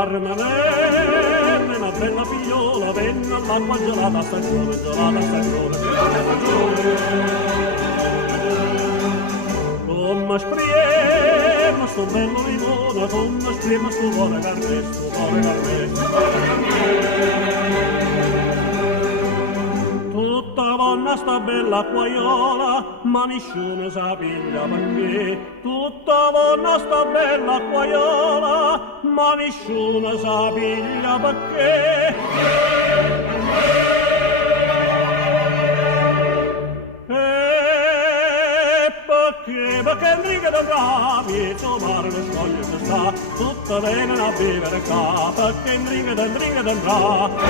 Carmenelle, una bella figliola, venne all'acqua gelata stagione, gelata stagione, gelata stagione. Come spriema sto bello limone, come spriema sto buone carne, sto buone carne, sto buone carne. Tutta donna sta bella acquaiola, ma nessuno sa piglia perché. Tutta donna sta bella acquaiola, ma nessuno sa piglia perché. Perché in riga del rapi, mare lo scoglio si sta, tutta vengono a vivere qua, perché in riga del rapi.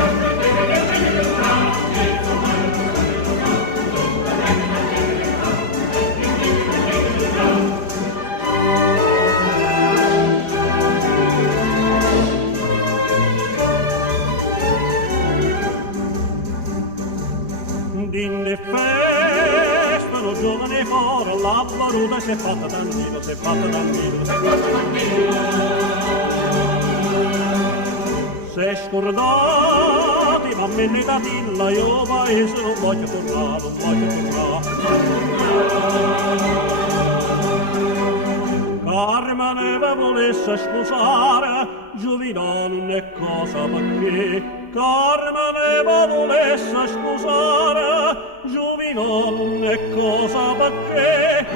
D'inde festa, lo giovane coro, la baruta si è fatta dal nido, si è fatta dal nido, si è fatta dal nido. Se scordati, ma me ne datilla, io paese non voglio tornare, non voglio tornare. Carmine ve volesse sposare, Giovino non è cosa perché. Carmine ve volesse sposare, Giovino non è cosa perché.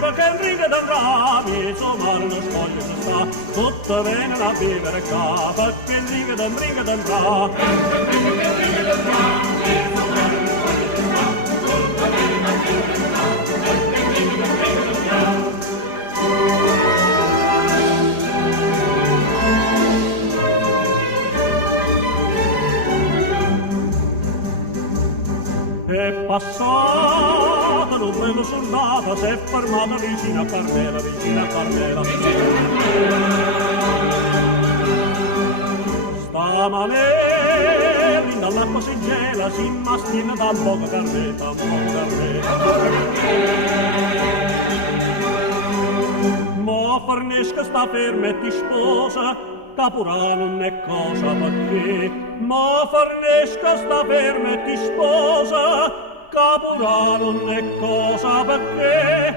Perché in riga del rapi, mare lo scoglio si sta, tutta vengono a vivere qua, perché in riga del rapi. È passata un bello soldato, si è fermata vicino a Carmela, vicino a Carmela, vicino a Carmela. Stamanelli dall'acqua si gela, si mastina da un poco Carmela, un poco Carmela. Mo fornesca sta ferma e ti sposa, Capurà non è cosa perché. Ma fornesca sta ferma e ti sposa, Capurà non è cosa perché.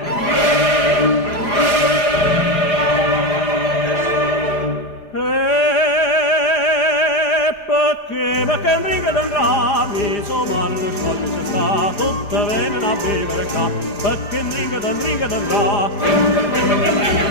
Perché in riga del rapi, mare lo scoglio si sta, tutta vengono a vivere qua, perché in riga del rapi.